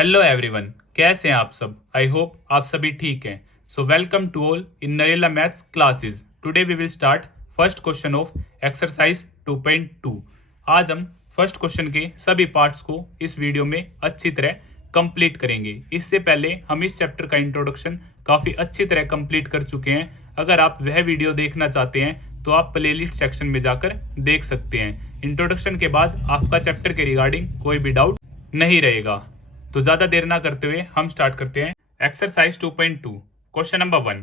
Hello everyone, कैसे हैं आप सब। आई होप आप सभी ठीक हैं। So welcome to all in Narela maths classes. Today we will start first question of exercise 2.2। आज हम फर्स्ट क्वेश्चन के सभी पार्ट्स को इस वीडियो में अच्छी तरह कंप्लीट करेंगे। इससे पहले हम इस चैप्टर का इंट्रोडक्शन काफ़ी अच्छी तरह कंप्लीट कर चुके हैं। अगर आप वह वीडियो देखना चाहते हैं तो आप प्लेलिस्ट सेक्शन में जाकर देख सकते हैं। इंट्रोडक्शन के बाद आपका चैप्टर के रिगार्डिंग कोई भी डाउट नहीं रहेगा। तो ज्यादा देर ना करते हुए हम स्टार्ट करते हैं। Exercise 2.2 question number 1,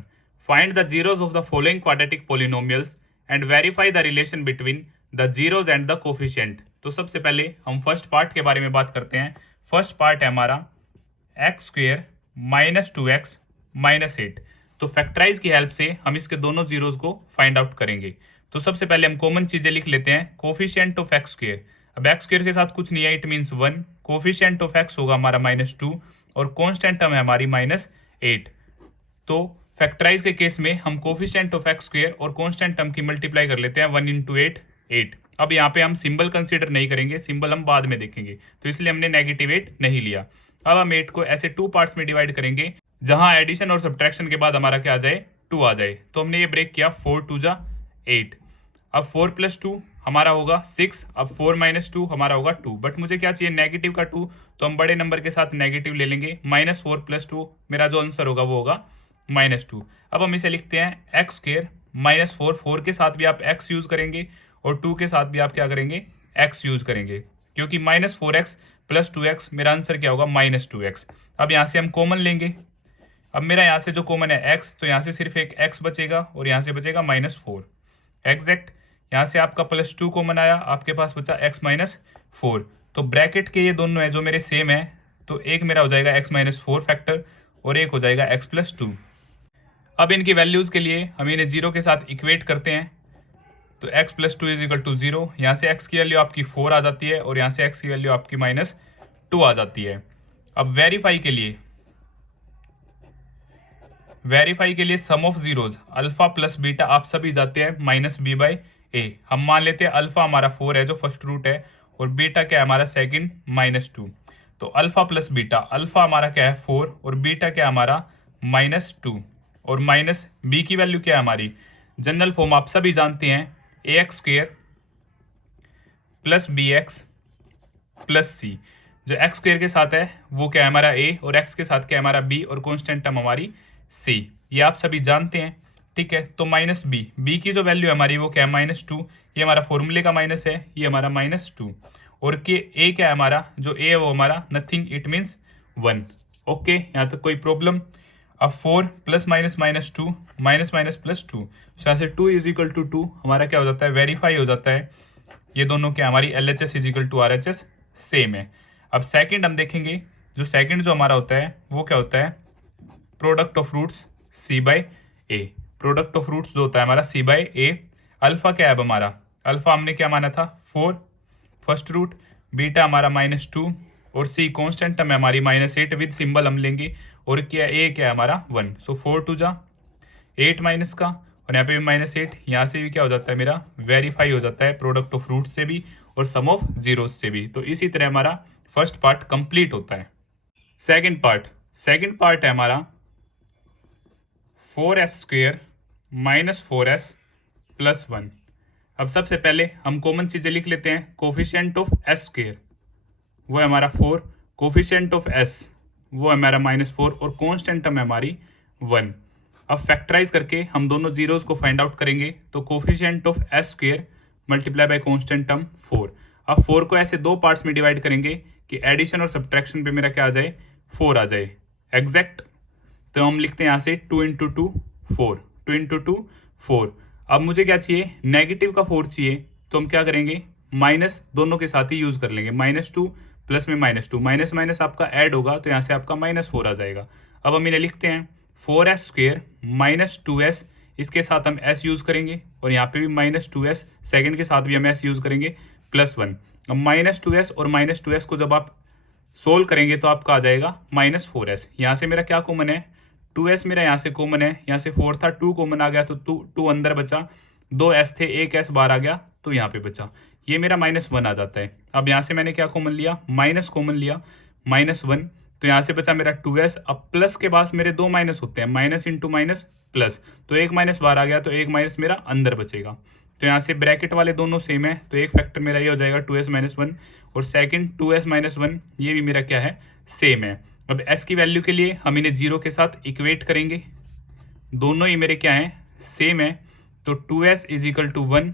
find the zeros of the following quadratic polynomials and verify the relation between the zeros and the coefficient. तो सबसे पहले हम फर्स्ट पार्ट के बारे में बात करते हैं। फर्स्ट पार्ट है हमारा x square minus 2x minus 8। तो फैक्टराइज की हेल्प से हम इसके दोनों जीरोस को फाइंड आउट करेंगे। तो सबसे पहले हम कॉमन चीजें लिख लेते हैं। कोफिशिएंट ऑफ एक्स स्क्वेयर, अब एक्स स्क्वेयर के साथ कुछ नहीं है, it means 1। Coefficient of x होगा हमारा -2 और कांस्टेंट टर्म है हमारी -8। तो फैक्टराइज के केस में हम कोफिशिएंट ऑफ एक्स स्क्वेयर और कांस्टेंट टर्म की मल्टीप्लाई कर लेते हैं। 1 × 8 8। अब यहाँ पे हम सिंबल कंसीडर नहीं करेंगे, सिंबल हम बाद में देखेंगे, तो इसलिए हमने -8 नहीं लिया। अब हम 8 को ऐसे 2 पार्ट्स में डिवाइड करेंगे जहां एडिशन और सब्ट्रैक्शन के बाद हमारा क्या आ जाए, 2 आ जाए। तो हमने ये ब्रेक किया, 4 2 जा 8। अब 4 + 2 हमारा होगा 6। अब 4 - 2 हमारा होगा 2। बट मुझे क्या चाहिए, नेगेटिव का 2, तो हम बड़े नंबर के साथ नेगेटिव ले लेंगे। -4 + 2 मेरा जो आंसर होगा वो होगा -2। अब हम इसे लिखते हैं एक्स स्क्वेयर -4। 4 के साथ भी आप x यूज करेंगे और 2 के साथ भी आप क्या करेंगे, x यूज करेंगे, क्योंकि -4x + 2x मेरा आंसर क्या होगा, -2x। अब यहाँ से हम कॉमन लेंगे। अब मेरा यहाँ से जो कॉमन है x, तो यहाँ से सिर्फ एक x बचेगा और यहाँ से बचेगा -4 एग्जैक्ट। यहाँ से आपका +2 कॉमन आया, आपके पास बचा x - 4। तो ब्रैकेट के ये दोनों है जो मेरे सेम है, तो एक मेरा हो जाएगा x - 4 फैक्टर और एक हो जाएगा x + 2। अब इनकी वैल्यूज के लिए हम इन्हें 0 के साथ इक्वेट करते हैं। तो x + 2 = 0। यहाँ से x की वैल्यू आपकी 4 आ जाती है और यहाँ से x की वैल्यू आपकी -2 आ जाती है। अब वेरीफाई के लिए सम ऑफ जीरोज अल्फा + बीटा आप सभी जाते हैं -b/a। हम मान लेते हैं अल्फा हमारा 4 है जो फर्स्ट रूट है और बीटा क्या है हमारा सेकंड -2। तो अल्फा + बीटा, अल्फा हमारा क्या है 4 और बीटा क्या है हमारा -2 और -b की वैल्यू क्या है हमारी, जनरल फॉर्म आप सभी जानते हैं, ax² + bx + c। जो x² के साथ है वो क्या है हमारा a और x के साथ क्या है हमारा b और कांस्टेंट टर्म हमारी c। ये आप सभी जानते हैं, ठीक है। तो -b की जो वैल्यू है हमारी वो क्या है -2। ये हमारा फॉर्मूले का माइनस है, ये हमारा -2 और के a क्या है हमारा, जो a है वो हमारा नथिंग, इट मीन्स 1। ओके, यहाँ तक कोई प्रॉब्लम। अब 4 + -2 -+ 2, यहाँ से 2 = 2 हमारा क्या हो जाता है, वेरीफाई हो जाता है। ये दोनों क्या हमारी LHS = RHS सेम है। अब सेकंड हम देखेंगे, जो सेकंड जो हमारा होता है वो क्या होता है, product of roots c/a। Product of roots जो होता है हमारा c/a। अल्फा क्या है अब हमारा, अल्फा हमने क्या माना था 4 फर्स्ट रूट, बीटा हमारा -2 और c कांस्टेंट टर्म है हमारी -8 विद सिंबल हम लेंगे और क्या a क्या है हमारा 1। सो 4 2 जा 8 माइनस का और यहाँ पे भी -8, यहाँ से भी क्या हो जाता है मेरा, वेरीफाई हो जाता है प्रोडक्ट ऑफ रूट से भी और सम ऑफ जीरोस से भी। तो इसी तरह हमारा फर्स्ट पार्ट कंप्लीट होता है। सेकंड पार्ट है हमारा 4s² - 4s + 1। अब सबसे पहले हम कॉमन चीजें लिख लेते हैं। कोफिशिएंट ऑफ s² वो है हमारा 4, कोफिशिएंट ऑफ s वो है हमारा -4 और कांस्टेंट टर्म है हमारी 1। अब फैक्टराइज करके हम दोनों जीरोस को फाइंड आउट करेंगे। तो coefficient of s² × constant term 4। अब 4 को ऐसे 2 पार्ट्स में डिवाइड करेंगे कि एडिशन और सब्ट्रैक्शन पे मेरा क्या आ जाए, 4 आ जाए एग्जैक्ट। तो हम लिखते हैं यहाँ से 2 × 2 4, 2 × 2 4। अब मुझे क्या चाहिए, नेगेटिव का 4 चाहिए, तो हम क्या करेंगे, माइनस दोनों के साथ ही यूज कर लेंगे। -2 प्लस में -2, माइनस माइनस आपका ऐड होगा तो यहाँ से आपका -4 आ जाएगा। अब हम इन्हें लिखते हैं 4s² - 2s, इसके साथ हम s यूज करेंगे और यहाँ पे भी -2s, सेकंड के साथ भी हम s यूज करेंगे +1। अब -2s और -2s को जब आप सोल्व करेंगे तो आपका आ जाएगा -4s। यहाँ से मेरा क्या कॉमन है, 2s मेरा यहाँ से कॉमन है, यहाँ से 4 था 2 कॉमन आ गया तो 2 अंदर बचा, 2 s थे, एक s बाहर आ गया तो यहाँ पे बचा, ये मेरा -1 आ जाता है। अब यहाँ से मैंने क्या कॉमन लिया, माइनस कॉमन लिया, -1। तो यहाँ से बचा मेरा 2s। अब प्लस के पास मेरे दो माइनस होते हैं, माइनस इंटू माइनस प्लस, तो एक माइनस बाहर आ गया तो एक माइनस मेरा अंदर बचेगा। तो यहाँ से ब्रैकेट वाले दोनों सेम है, तो एक फैक्टर मेरा ये हो जाएगा 2s माइनस वन, और सेकंड 2s माइनस वन, ये भी मेरा क्या है, सेम है। अब s की वैल्यू के लिए हम इन्हें जीरो के साथ इक्वेट करेंगे, दोनों ही मेरे क्या हैं, सेम है। तो 2s is equal to one,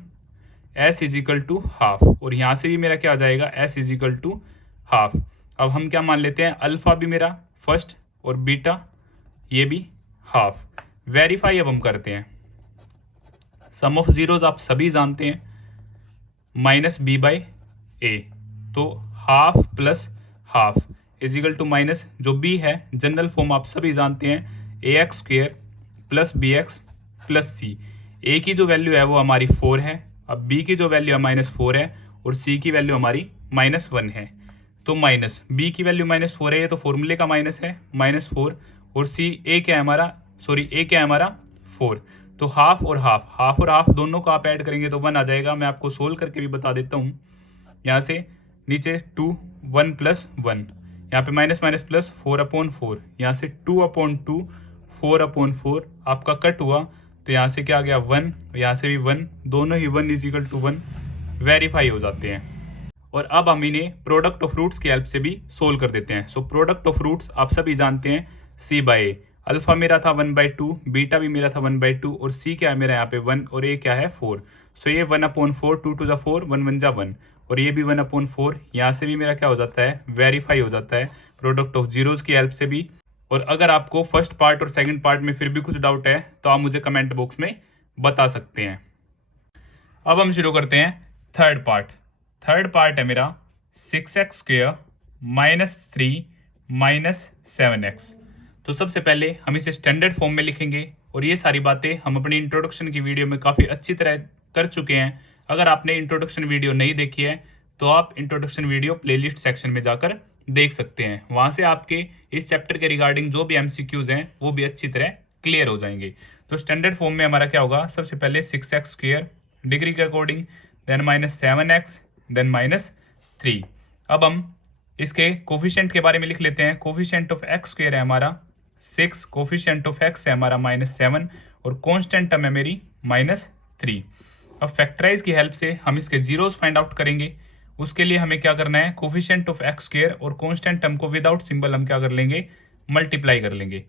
s is equal to half, और यहाँ से भी मेरा क्या आ जाएगा, s is equal to half. अब हम क्या मान लेते हैं, अल्फा भी मेरा फर्स्ट और बीटा ये भी हाफ। वेरीफाई अब हम करते हैं। सम ऑफ जीरोज आप सभी जानते हैं, माइनस बी बाई ए, तो half plus half is equal to minus जो बी है, जनरल फॉर्म आप सभी जानते हैं, a x square plus b x plus c. A की जो वैल्यू है वो हमारी 4 है, अब बी की जो वैल्यू है -4 है, और सी की वैल्यू हमारी -1 है। तो माइनस बी की वैल्यू -4 है, ये तो फॉर्मूले का माइनस है, -4, और सी ए क्या है हमारा, सॉरी ए क्या है हमारा 4। तो हाफ और हाफ दोनों को आप ऐड करेंगे तो 1 आ जाएगा। मैं आपको सोल्व करके भी बता देता हूँ। यहाँ से नीचे 2, 1 प्लस 1, यहाँ पे माइनस माइनस प्लस 4/4, यहाँ से 2/2, 4/4 आपका कट हुआ, तो यहाँ से क्या आ गया 1, यहाँ से भी 1, दोनों ही 1 इज इक्वल टू 1 वेरीफाई हो जाते हैं। और अब हम इन्हें प्रोडक्ट ऑफ रूट्स की हेल्प से भी सोल्व कर देते हैं। सो प्रोडक्ट ऑफ रूट्स आप सभी जानते हैं, सी बाई ए। अल्फा मेरा था 1/2, बीटा भी मेरा था 1/2, और सी क्या है मेरा यहाँ पे 1, और ए क्या है 4। सो ये 1/4, 2 टू ज़ा 4, 1 1 ज़ा 1, और ये भी 1/4। यहाँ से भी मेरा क्या हो जाता है, वेरीफाई हो जाता है प्रोडक्ट ऑफ जीरोज की हेल्प से भी। और अगर आपको फर्स्ट पार्ट और सेकंड पार्ट में फिर भी कुछ डाउट है तो आप मुझे कमेंट बॉक्स में बता सकते हैं। अब हम शुरू करते हैं थर्ड पार्ट। थर्ड पार्ट है मेरा 6x स्क्वेयर -3 -7x। तो सबसे पहले हम इसे स्टैंडर्ड फॉर्म में लिखेंगे, और ये सारी बातें हम अपनी इंट्रोडक्शन की वीडियो में काफ़ी अच्छी तरह कर चुके हैं। अगर आपने इंट्रोडक्शन वीडियो नहीं देखी है तो आप इंट्रोडक्शन वीडियो प्लेलिस्ट सेक्शन में जाकर देख सकते हैं, वहाँ से आपके इस चैप्टर के रिगार्डिंग जो भी MCQs हैं वो भी अच्छी तरह क्लियर हो जाएंगे। तो स्टैंडर्ड फॉर्म में हमारा क्या होगा, सबसे पहले 6x स्क्वेयर डिग्री के अकॉर्डिंग, देन -7x, देन -3। अब हम इसके कोफिशिएंट के बारे में लिख लेते हैं। कोफिशिएंट ऑफ x स्क्वेयर है हमारा 6, कोफिशिएंट ऑफ x है हमारा -7, और कॉन्स्टेंट टर्म है मेरी -3। अब फैक्टराइज की हेल्प से हम इसके जीरोस फाइंड आउट करेंगे। उसके लिए हमें क्या करना है, कोफिशिएंट ऑफ x स्क्वेयर और कॉन्स्टेंट टर्म को विदाउट सिंबल हम क्या कर लेंगे, मल्टीप्लाई कर लेंगे।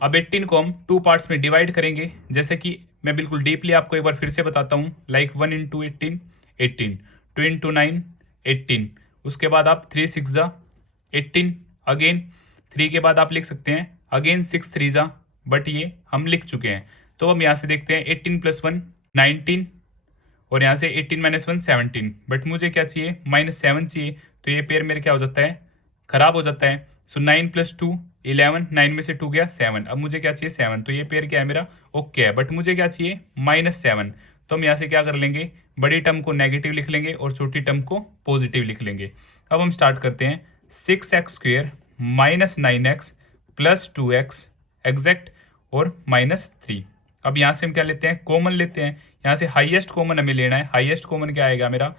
अब 18 को हम 2 पार्ट्स में डिवाइड करेंगे, जैसे कि मैं बिल्कुल डीपली आपको एक बार फिर से बताता हूँ। लाइक 1 इंटू 18 18, 2 इंटू 9 18, उसके बाद आप 3 6 ज़ा 18, अगेन 3 के बाद आप लिख सकते हैं अगेन 6 3 ज़ा, बट ये हम लिख चुके हैं। तो हम यहाँ से देखते हैं 18 + 1 19, और यहाँ से 18 - 1 17, बट मुझे क्या चाहिए, -7 चाहिए। तो ये पेयर मेरे क्या हो जाता है, खराब हो जाता है। सो 9 + 2 11, 9 में से 2 गया 7, अब मुझे क्या चाहिए 7, तो ये पेयर क्या है मेरा ओके है, बट मुझे क्या चाहिए -7। तो हम यहाँ से क्या कर लेंगे, बड़ी टर्म को नेगेटिव लिख लेंगे और छोटी टर्म को पॉजिटिव लिख लेंगे। अब हम स्टार्ट करते हैं। 6x square -9x + 2x exact और -3। अब यहाँ से हम क्या लेते हैं, कॉमन लेते हैं। यहाँ से हाईएस्ट कॉमन हमें लेना है। हाईएस्ट कॉमन क्या आएगा मेरा,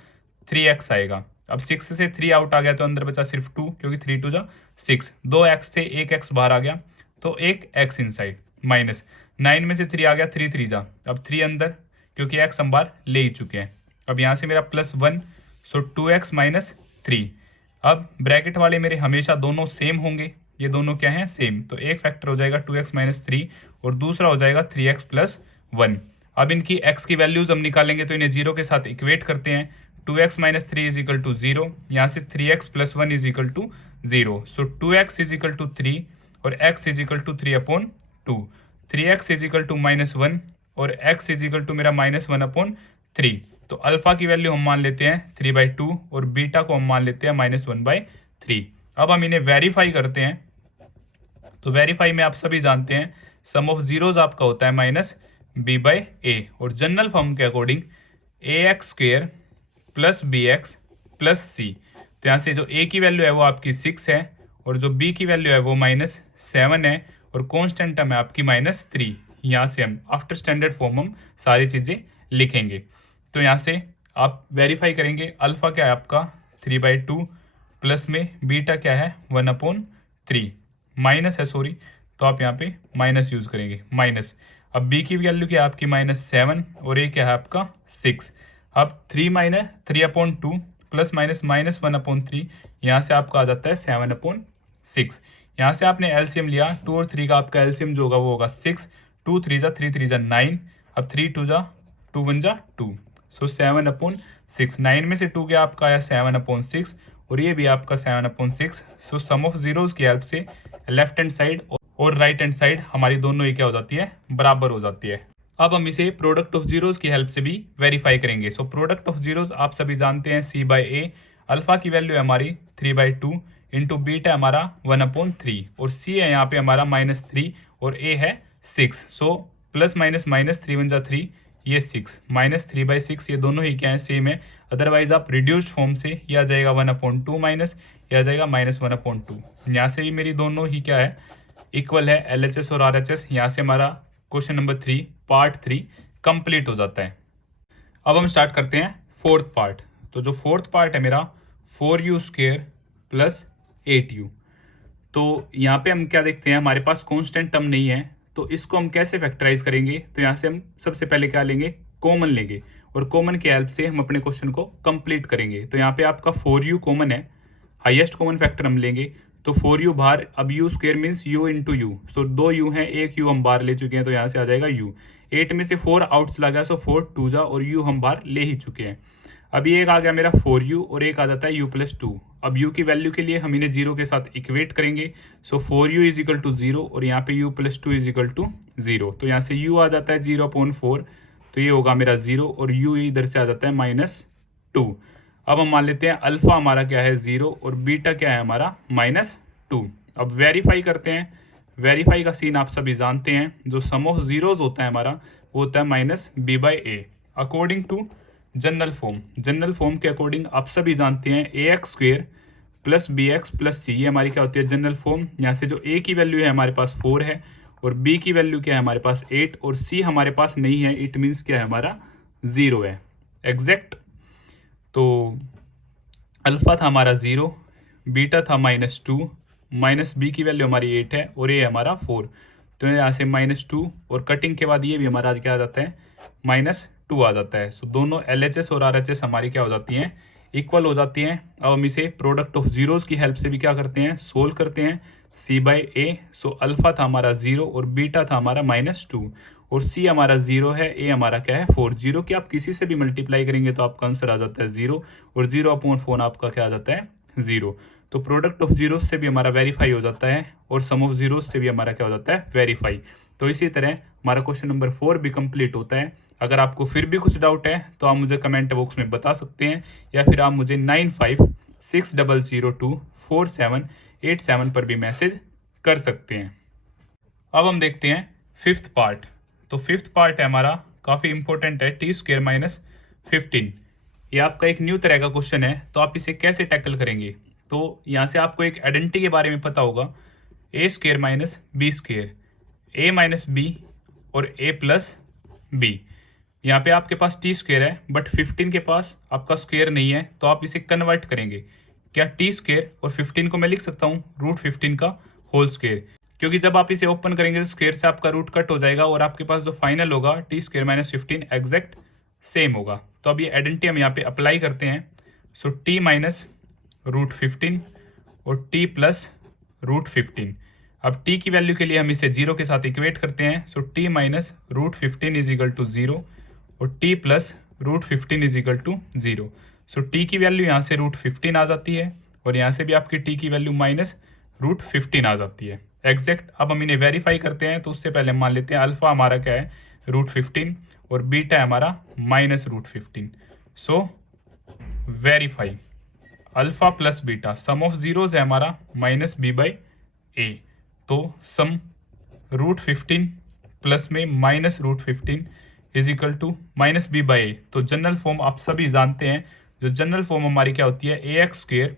3x आएगा। अब 6 से 3 आउट आ गया तो अंदर बचा सिर्फ 2, क्योंकि 3 2 जा 6, 2 x थे, 1 x बाहर आ गया, तो एक x इनसाइड, माइनस 9 में से 3 आ गया, 3 3 जा, अब 3 अंदर, क्योंकि x हम बाहर ले ही चुके हैं। अब यहाँ से मेरा +1, सो 2x - 3। अब ब्रैकेट वाले मेरे हमेशा दोनों सेम होंगे, ये दोनों क्या हैं, सेम। तो एक फैक्टर हो जाएगा 2x - 3 और दूसरा हो जाएगा 3x + 1। अब इनकी x की वैल्यूज हम निकालेंगे, तो इन्हें 0 के साथ इक्वेट करते हैं। 2x - 3 इज इक्वल टू 0, यहाँ से 3x + 1 इज इक्वल टू 0। सो 2x इज इक्वल टू 3 और x is equal to 3/2। 3x is equal to -1 और x इज इक्वल टू मेरा -1/3। तो अल्फा की वैल्यू हम मान लेते हैं 3/2 और बीटा को हम मान लेते हैं -1/3। अब हम इन्हें वेरीफाई करते हैं। तो वेरीफाई में आप सभी जानते हैं सम ऑफ जीरोज आपका होता है -b/a, और जनरल फॉर्म के according ax square + bx + c। तो यहाँ से जो a की वैल्यू है वो आपकी 6 है, और जो b की वैल्यू है वो -7 है, और कॉन्स्टेंट टर्म है आपकी -3। यहाँ से हम आफ्टर स्टैंडर्ड फॉर्म हम सारी चीज़ें लिखेंगे। तो यहाँ से आप वेरीफाई करेंगे, अल्फा क्या है आपका 3/2 प्लस में बीटा क्या है 1/2, 3, माइनस है सॉरी, तो आप यहाँ पे माइनस यूज करेंगे, माइनस। अब बी की वैल्यू क्या है आपकी -7 और ए क्या है आपका 6। अब 3 - 3/2 प्लस माइनस -1/3, यहाँ से आपका आ जाता है 7/6। यहाँ से आपने एलसीएम लिया, 2 और 3 का आपका एलसीएम जो होगा वो होगा 6, 2 3 जा 3 3 जा 9, अब 3 2 जा 2 1 जा 2, सो 7/6। 9 में से 2 गया आपका आया 7/6 और ये भी आपका 7/6। सो सम ऑफ जीरोस की हेल्प से लेफ्ट हैंड साइड और राइट हैंड साइड हमारी दोनों ही क्या हो जाती है, बराबर हो जाती है। अब हम इसे प्रोडक्ट ऑफ जीरोस की हेल्प से भी वेरीफाई करेंगे। सो प्रोडक्ट ऑफ जीरोस आप सभी जानते हैं C/A। अल्फा की वैल्यू है हमारी 3/2 इंटू बीटा हमारा 1/3 और C है यहाँ पे हमारा -3 और A है 6। सो प्लस माइनस माइनस 3 1 जा 3, ये 6 -3/6, ये दोनों ही क्या है, सेम है। अदरवाइज आप रिड्यूस्ड फॉर्म से यह आ जाएगा 1/2 माइनस, यह आ जाएगा -1/2। यहाँ से भी मेरी दोनों ही क्या है, इक्वल है, LHS और RHS। यहाँ से हमारा क्वेश्चन नंबर 3 पार्ट 3 कंप्लीट हो जाता है। अब हम स्टार्ट करते हैं फोर्थ पार्ट। तो जो फोर्थ पार्ट है मेरा 4u² प्लस 8u। तो यहाँ पे हम क्या देखते हैं, हमारे पास कांस्टेंट टर्म नहीं है, तो इसको हम कैसे फैक्टराइज करेंगे। तो यहाँ से हम सबसे पहले क्या लेंगे, कॉमन लेंगे और कॉमन की हेल्प से हम अपने क्वेश्चन को कंप्लीट करेंगे। तो यहाँ पे आपका 4u कॉमन है, हाईएस्ट कॉमन फैक्टर हम लेंगे, तो 4u बाहर, अब u² means u into you, so 2 u हैं, एक u हम बाहर ले चुके हैं, तो यहाँ से आ जाएगा u। 8 में से 4 आउट चला गया, सो 4 2 जा और u हम बाहर ले ही चुके हैं। अब ये एक आ गया मेरा 4u और एक आ जाता है u+2। अब u की वैल्यू के लिए हम इन्हें 0 के साथ इक्वेट करेंगे, सो 4u इज इक्वल टू 0 और यहाँ पे u+2 इज इक्वल टू 0। तो यहाँ से u आ जाता है 0/4, तो ये होगा मेरा 0 और u इधर से आ जाता है -2। अब हम मान लेते हैं अल्फा हमारा क्या है 0 और बीटा क्या है हमारा -2। अब वेरीफाई करते हैं। वेरीफाई का सीन आप सभी जानते हैं, जो सम ऑफ जीरोस होता है हमारा वो होता है -b/a according to general form. General form के अकॉर्डिंग आप सभी जानते हैं ax² plus bx plus c, ये हमारी क्या होती है जनरल फॉर्म। यहाँ से जो a की वैल्यू है हमारे पास 4 है और b की वैल्यू क्या है हमारे पास 8 और c हमारे पास नहीं है, इट मीन्स क्या है हमारा 0 है एग्जैक्ट। तो अल्फा था हमारा 0, बीटा था -2, माइनस बी की वैल्यू हमारी 8 है और ये हमारा 4, तो यहाँ से -2 और कटिंग के बाद ये भी हमारा क्या आ जाता है -2 आ जाता है। सो दोनों LHS और RHS हमारी क्या हो जाती हैं, इक्वल हो जाती हैं। अब हम इसे प्रोडक्ट ऑफ जीरोस की हेल्प से भी क्या करते हैं, सोल्व करते हैं। C/A, सो अल्फा था हमारा 0 और बीटा था हमारा -2 और C हमारा 0 है, A हमारा क्या है 4। 0 की आप किसी से भी मल्टीप्लाई करेंगे तो आपका आंसर आ जाता है 0 और 0/4 आपका क्या आ जाता है 0। तो प्रोडक्ट ऑफ जीरोस से भी हमारा वेरीफाई हो जाता है और सम ऑफ जीरोस से भी हमारा क्या हो जाता है वेरीफाई। तो इसी तरह हमारा क्वेश्चन नंबर 4 भी कंप्लीट होता है। अगर आपको फिर भी कुछ डाउट है तो आप मुझे कमेंट बॉक्स में बता सकते हैं या फिर आप मुझे 9560024787 पर भी मैसेज कर सकते हैं। अब हम देखते हैं फिफ्थ पार्ट। तो फिफ्थ पार्ट है हमारा काफ़ी इंपॉर्टेंट है, t² - 15। ये आपका एक न्यू तरह का क्वेश्चन है, तो आप इसे कैसे टैकल करेंगे। तो यहाँ से आपको एक आइडेंटिटी के बारे में पता होगा, a² - b², a - b और a + b। यहाँ पे आपके पास t² है बट 15 के पास आपका स्क्वेयर नहीं है, तो आप इसे कन्वर्ट करेंगे। क्या t² और 15 को मैं लिख सकता हूँ √15 का होल स्क्वेयर, क्योंकि जब आप इसे ओपन करेंगे तो स्क्वेयर से आपका रूट कट हो जाएगा और आपके पास जो फाइनल होगा t² - 15 एग्जैक्ट सेम होगा। तो अब ये आइडेंटिटी हम यहाँ पे अप्लाई करते हैं। सो t - √15 और t + √15। अब t की वैल्यू के लिए हम इसे 0 के साथ इक्वेट करते हैं। सो t - √15 इज इक्वल टू 0 और t + √15 इज इक्वल टू 0। सो t की वैल्यू यहाँ से √15 आ जाती है और यहाँ से भी आपकी t की वैल्यू -√15 आ जाती है एग्जैक्ट। अब हम इन्हें वेरीफाई करते हैं, तो उससे पहले हम मान लेते हैं अल्फा हमारा क्या है √15 और बीटा है हमारा -√15। So verify alpha plus beta, sum of zeros है हमारा -b/a। तो सम √15 प्लस में -√15 इज इक्वल टू -b/a। तो जनरल फॉर्म आप सभी जानते हैं, जो जनरल फॉर्म हमारी क्या होती है ax²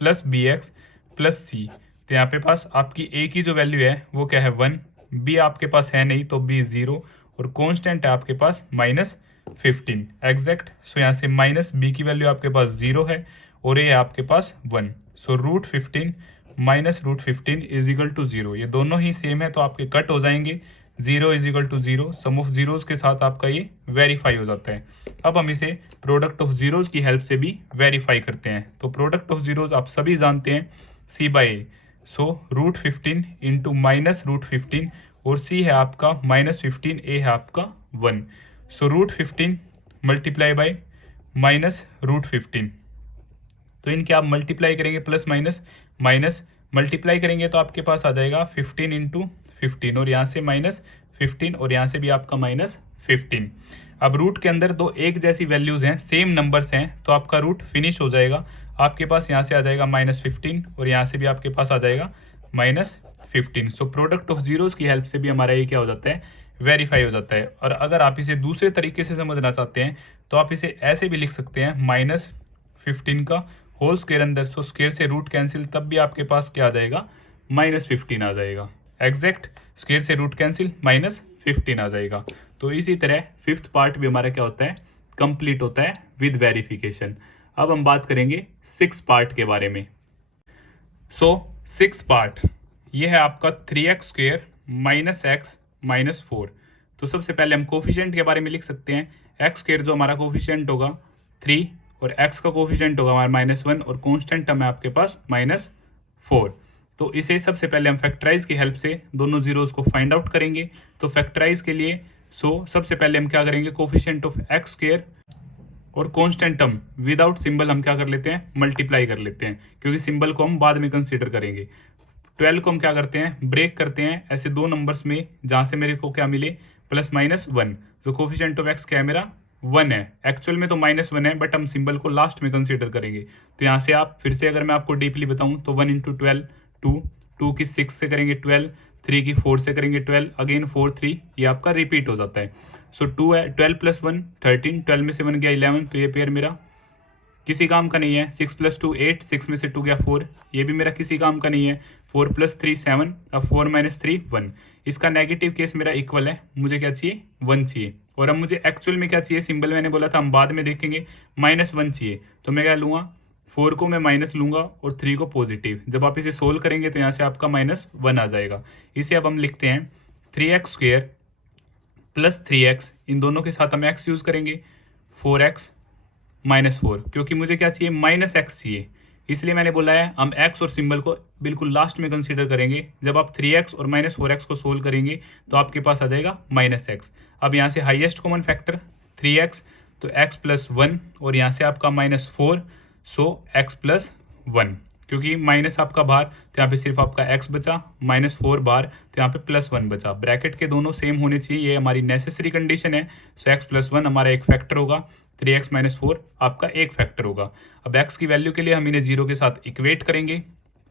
+ bx + c। तो यहाँ पे पास आपकी a की जो वैल्यू है वो क्या है 1, b आपके पास है नहीं तो b 0 और कांस्टेंट है आपके पास -15 एग्जैक्ट। सो यहाँ से -b की वैल्यू आपके पास 0 है और a आपके पास 1। सो √15 minus root 15 is equal to 0। ये दोनों ही सेम है तो आपके कट हो जाएंगे। 0 is equal to 0, sum of zeros के साथ आपका ये वेरीफाई हो जाता है। अब हम इसे प्रोडक्ट ऑफ जीरोस की हेल्प से भी वेरीफाई करते हैं। तो प्रोडक्ट ऑफ जीरोस आप सभी जानते हैं c by a. So root 15 into minus root 15 और सी है आपका माइनस 15, ए है आपका 1। So root 15 multiply by minus root 15, तो इनके आप मल्टीप्लाई करेंगे प्लस माइनस माइनस मल्टीप्लाई करेंगे तो आपके पास आ जाएगा 15 इंटू 15 और यहाँ से माइनस 15 और यहाँ से भी आपका माइनस 15। अब रूट के अंदर दो एक जैसी वैल्यूज हैं, सेम नंबर्स हैं, तो आपका रूट फिनिश हो जाएगा। आपके पास यहाँ से आ जाएगा माइनस 15 और यहाँ से भी आपके पास आ जाएगा minus 15। So product of zeros की हेल्प से भी हमारा ये क्या हो जाता है, वेरीफाई हो जाता है। और अगर आप इसे दूसरे तरीके से समझना चाहते हैं तो आप इसे ऐसे भी लिख सकते हैं, माइनस 15 का होल स्क्वायर अंदर, सो स्क्वायर से रूट कैंसिल, तब भी आपके पास क्या आ जाएगा, माइनस 15 आ जाएगा। एग्जैक्ट स्क्वायर से रूट कैंसिल माइनस 15 आ जाएगा। तो इसी तरह फिफ्थ पार्ट भी हमारा क्या होता है, कंप्लीट होता है विद वेरिफिकेशन। अब हम बात करेंगे सिक्स पार्ट के बारे में। सो सिक्स पार्ट ये है आपका 3x square minus x minus 4। तो सबसे पहले हम कोफिशिएंट के बारे में लिख सकते हैं। एक्स स्क्वायर जो हमारा कोफिशिएंट होगा 3 और x का कोफिशिएंट होगा हमारा माइनस 1 और कॉन्स्टेंट टर्म है आपके पास माइनस 4। तो इसे सबसे पहले हम फैक्टराइज की हेल्प से दोनों जीरोस को फाइंड आउट करेंगे। तो फैक्टराइज के लिए सबसे पहले हम क्या करेंगे, कोफिशिएंट ऑफ एक्स स्क्वायर और कॉन्स्टेंट टर्म विदाउट सिंबल हम क्या कर लेते हैं, मल्टीप्लाई कर लेते हैं, क्योंकि सिंबल को हम बाद में कंसीडर करेंगे। 12 को हम क्या करते हैं, ब्रेक करते हैं ऐसे दो नंबर्स में जहां से मेरे को क्या मिले, प्लस माइनस 1। तो कोफिशिएंट ऑफ एक्स क्या है मेरा, 1 है। एक्चुअल में तो माइनस 1 है, बट हम सिंबल को लास्ट में कंसीडर करेंगे। तो यहाँ से आप फिर से अगर मैं आपको डीपली बताऊं तो 1 इंटू 12 2 की 6 से करेंगे 12, 3 की 4 से करेंगे 12, अगेन 4 3, ये आपका रिपीट हो जाता है। सो 2 है, 12 प्लस 1 13, 12 में से 1 गया 11, तो ये पेयर मेरा किसी काम का नहीं है। 6 प्लस 2 8, 6 में से 2 गया 4, ये भी मेरा किसी काम का नहीं है। 4 प्लस 3 7, अब 4 माइनस 3 1। इसका नेगेटिव केस मेरा इक्वल है, मुझे क्या चाहिए, 1 चाहिए। और अब मुझे एक्चुअल में क्या चाहिए, सिंबल मैंने बोला था हम बाद में देखेंगे, माइनस 1 चाहिए। तो मैं क्या लूँगा, 4 को मैं माइनस लूंगा और 3 को पॉजिटिव। जब आप इसे सोल्व करेंगे तो यहाँ से आपका माइनस 1 आ जाएगा। इसे अब हम लिखते हैं 3x स्क्वायर प्लस 3x, इन दोनों के साथ हम x यूज करेंगे, 4x माइनस 4, क्योंकि मुझे क्या चाहिए, माइनस x चाहिए। इसलिए मैंने बोला है हम x और सिंबल को बिल्कुल लास्ट में कंसीडर करेंगे। जब आप 3x और माइनस 4x को सोल्व करेंगे तो आपके पास आ जाएगा माइनस x। अब यहाँ से हाईएस्ट कॉमन फैक्टर 3x, तो x प्लस 1 और यहाँ से आपका माइनस 4, सो x प्लस 1, क्योंकि माइनस आपका बाहर तो यहाँ पे सिर्फ आपका x बचा, माइनस 4 बाहर तो यहाँ पे प्लस 1 बचा। ब्रैकेट के दोनों सेम होने चाहिए, ये हमारी नेसेसरी कंडीशन है। सो x प्लस 1 हमारा एक फैक्टर होगा, 3x माइनस 4 आपका एक फैक्टर होगा। अब x की वैल्यू के लिए हम इन्हें 0 के साथ इक्वेट करेंगे,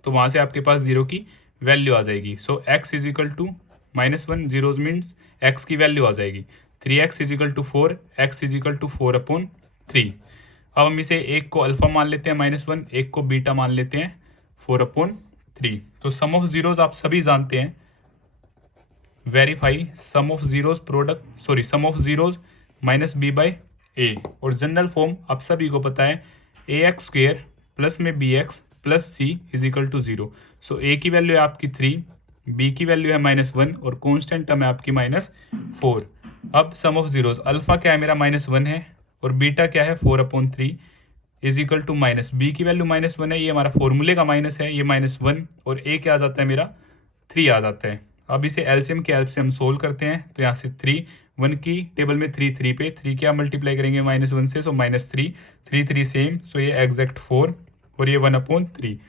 तो वहां से आपके पास 0 की वैल्यू आ जाएगी। So x is equal to minus 1, zeros means x की वैल्यू आ जाएगी 3x is equal to 4, x is equal to 4/3। अब हम इसे एक को अल्फा मान लेते हैं माइनस 1, एक को बीटा मान लेते हैं 4/3। तो सम ऑफ जीरोज आप सभी जानते हैं, verify sum of zeros product sum of zeros minus b by a. और जनरल फॉर्म आप सभी को पता है, ए एक्स स्क्वेयर प्लस में b x plus c is equal to 0। So a की वैल्यू है आपकी 3, बी की वैल्यू है माइनस 1 और कॉन्स्टेंट टर्म है आपकी माइनस 4। अब सम ऑफ जीरोज, अल्फा क्या है मेरा माइनस 1 है और बीटा क्या है 4/3 is equal to minus, b की वैल्यू माइनस 1 है, ये हमारा फॉर्मूले का माइनस है, ये माइनस 1 और ए क्या आ जाता है मेरा 3 आ जाता है। अब इसे एलसीएम के हेल्प से हम सोल्व करते हैं, तो यहाँ से 3 1 की टेबल में 3 3 पे 3 क्या मल्टीप्लाई करेंगे माइनस 1 से, सो माइनस 3 3 3 सेम, सो ये एग्जैक्ट 4 और ये 1/3।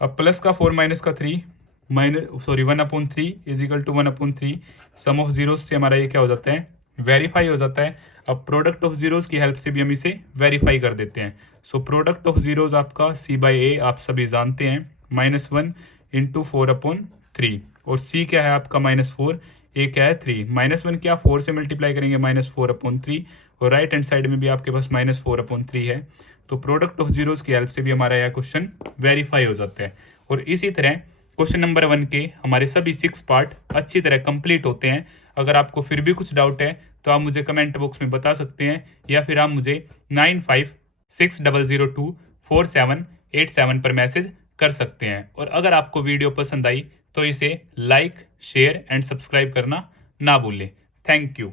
अब प्लस का 4 माइनस का 3 1/3 is equal to 1/3। Sum of zeros से हमारा ये क्या हो जाता है, वेरीफाई हो जाता है। अब प्रोडक्ट ऑफ जीरोस की हेल्प से भी हम इसे वेरीफाई कर देते हैं। सो प्रोडक्ट ऑफ जीरोस आपका सी बाई ए आप सभी जानते हैं, माइनस 1 इंटू 4/3 और सी क्या है आपका माइनस 4, ए क्या है 3। माइनस 1 क्या 4 से मल्टीप्लाई करेंगे माइनस 4/3 और राइट हैंड साइड में भी आपके पास माइनस 4/3 है। तो प्रोडक्ट ऑफ जीरोस की हेल्प से भी हमारा यह क्वेश्चन वेरीफाई हो जाता है। और इसी तरह क्वेश्चन नंबर 1 के हमारे सभी 6 पार्ट अच्छी तरह कंप्लीट होते हैं। अगर आपको फिर भी कुछ डाउट है तो आप मुझे कमेंट बॉक्स में बता सकते हैं, या फिर आप मुझे 9560024787 पर मैसेज कर सकते हैं। और अगर आपको वीडियो पसंद आई तो इसे लाइक, शेयर एंड सब्सक्राइब करना ना भूलें। Thank you.